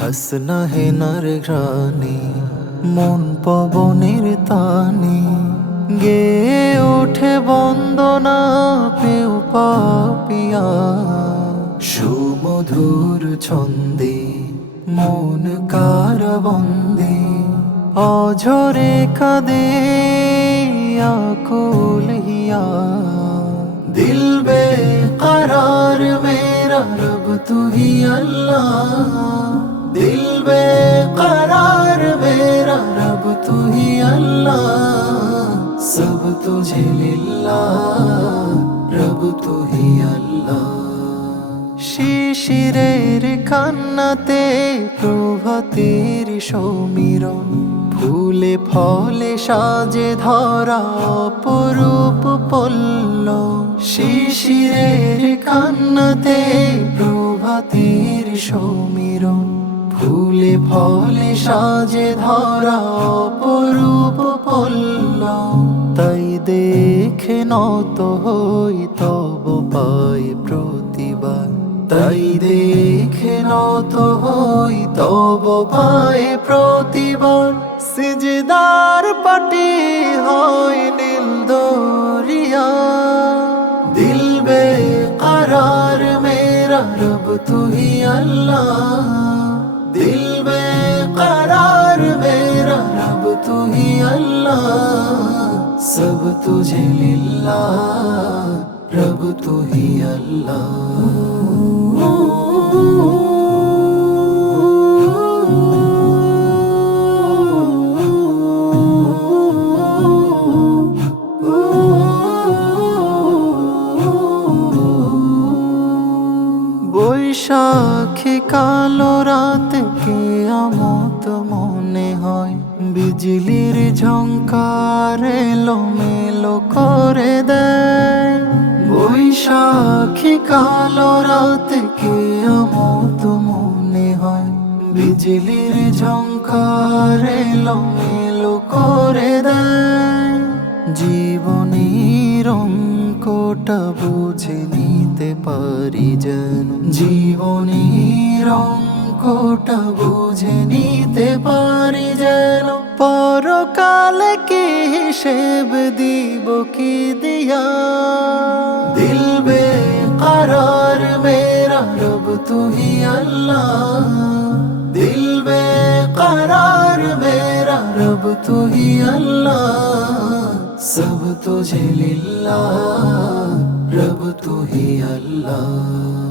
হাসনা হেনার ঘ্রাণে মন পবনের তানে গে ওঠে বন্দনা পেউ পাপিয়া সুমধুর ছন্দে মন কারবন্দে অঝরে কাঁদে আকুল হিয়া दिल बेकरार मेरा रब तू ही अल्लाह दिल बेकरार मेरा रब तू ही अल्लाह सब तुझे लिल्ला रब तू ही अल्लाह শিশিরের কান্নাতে প্রভাতের সমীরণ ফুলে ফলে সাজে ধরা অপরূপ পল্লব শিশিরের কান্নাতে প্রভাতের সমীরণ ফুলে ফলে সাজে ধরা অপরূপ পল্লব তাই দেখে নত হই তব পায় প্রতিবার তাই দেখে নত হই তব পায় প্রতিবার সিজদার পাটি হয় নীল দরিয়া দিল বেকরার মেরা রব তু হি আল্লাহ দিল বেকরার মেরা রব তু হি আল্লাহ সব তুঝে লিল্লা রব তু হি আল্লাহ বৈশাখী কালো রাত কিয়ামত মনে হয় বিজলির ঝংকার এলোমেলো করে দেয় বৈশাখী কালো রাত কিয়ামত মনে হয় বিজলির ঝংকার এলোমেলো করে দেয় জীবনের অঙ্কটা বুঝে নিতে পারি যেন জীবনের অঙ্কটা বুঝে নিতে পারি যেন পরকালে কি হিসেব দিব কি দিয়া দিল বেকরার মেরা রব তু হি আল্লাহ দিল বেকরার মেরা রব তু হি আল্লাহ सब तुझे लिल्ला रब तू ही अल्लाह।